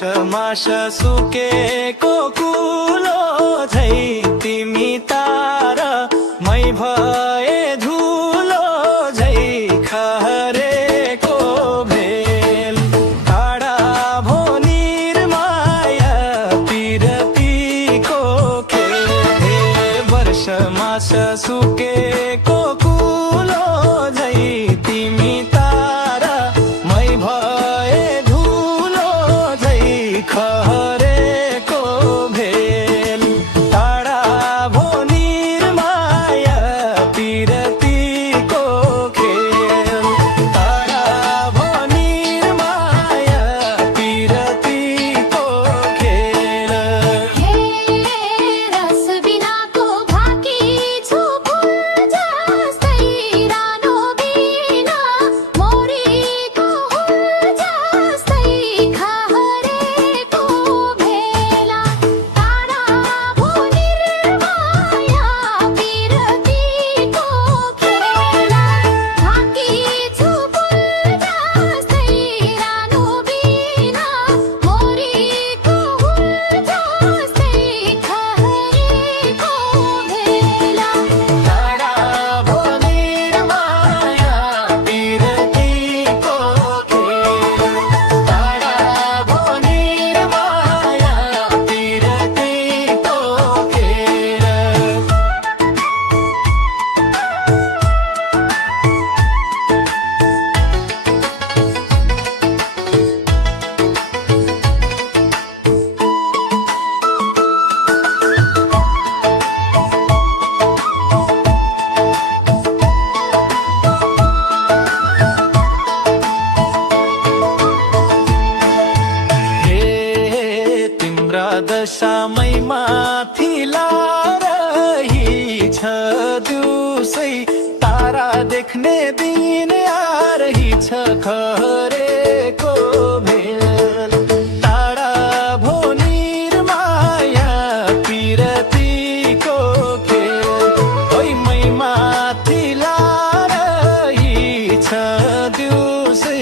वर्षमास सुकेको कुलो झै तिमी तारा मै भए धुलो झै खहरेको भेल टाढा भो निर्माया पिरतीको खेल वर्षमास सुकेको कुलो झै तिमी तारा मै भए धुलो झै खहरेको भेल टाढा भो निर्माया पिरतीको खेल टाढा भो निर्माया पिरतीको खेल हे रस बिनाको भाकी छु फुल जस्तै रानो बिना मोरीको हुल जस्तै खहरेको भेला टाढा भो निर्माया पिरतीको खेला भाकी छु फुल जस्तै रानो बिना मोरीको हुल जस्तै खहरेको भेला टाढा भो निर्माया पिरतीको खेल टाढा भो निर्माया पिरतीको खेल हे तिम्रा दशामै माथि लारही छ दिउँसै तारा देख्ने दिन आरही छ खहरेको भेल टाढा भो निर्माया पिरतीको खेल ओइ मै माथि लारही छ दिउँसै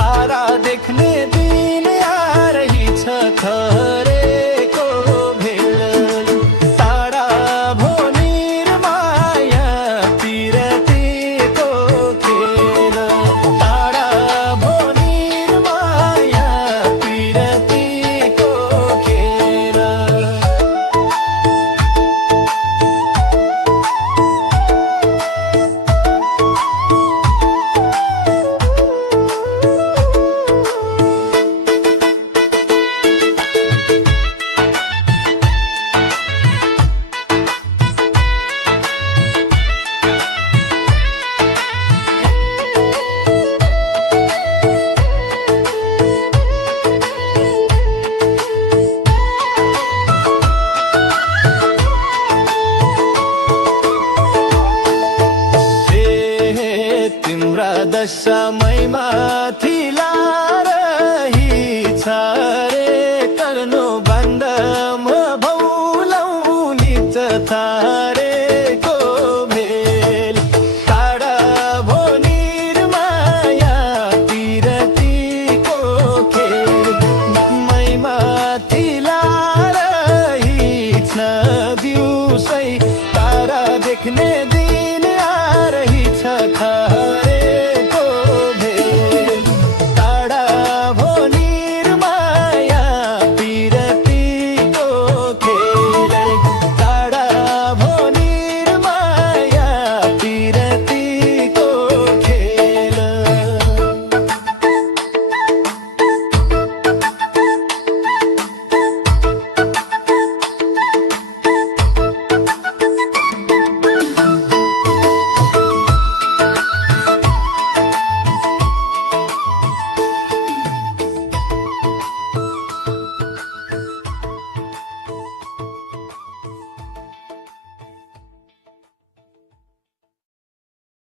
तारा देख्ने दिन आरही छ खहरेको भेल टाढा भो निर्माया पिरतीको खेल टाढा भो निर्माया पिरतीको खेल तिम्रा दशामै माथि